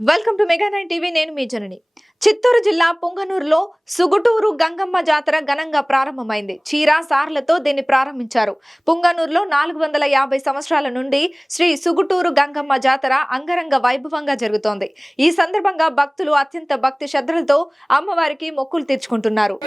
Welcome to mega 9 TV. నేను మీ జనని. చిత్తూరు జిల్లా పుంగనూరులో సుగుటూరు గంగమ్మ జాతర ఘనంగా ప్రారంభమైంది. చీరా సార్లతో దీన్ని ప్రారంభించారు. పుంగనూరులో 450 సంవత్సరాల నుండి శ్రీ సుగుటూరు గంగమ్మ జాతర అంగరంగ వైభవంగా జరుగుతోంది. ఈ సందర్భంగా భక్తులు అత్యంత భక్తి శ్రద్ధలతో అమ్మవారికి మొక్కులు తీర్చుకుంటున్నారు.